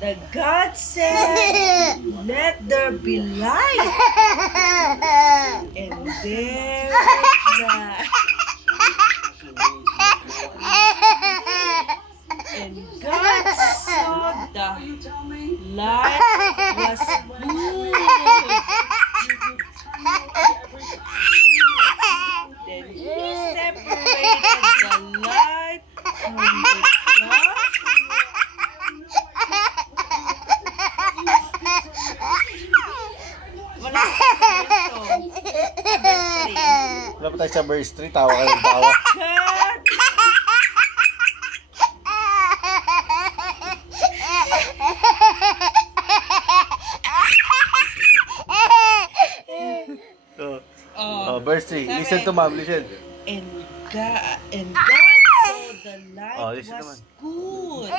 The God said, "Let there be light." And there was light. And God saw the light was good. Then He separated the light from the dark. Wala pa tayo sa verse 3. Tawa ka ng tawa. Verse 3. Listen to mom. Listen. And God saw the light was good.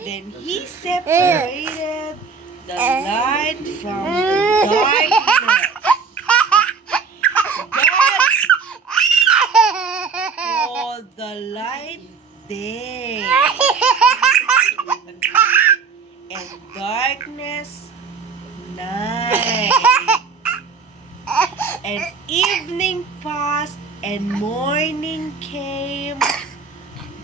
Then He separated the light from the darkness. God called the light day, and darkness night. And evening passed, and morning came,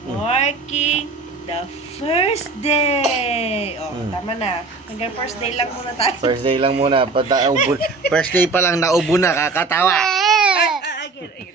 marking the first day. Oh, tama na. Hanggang first day lang muna tayo. First day lang muna. First day pa lang naubo na. Kakatawa. Again.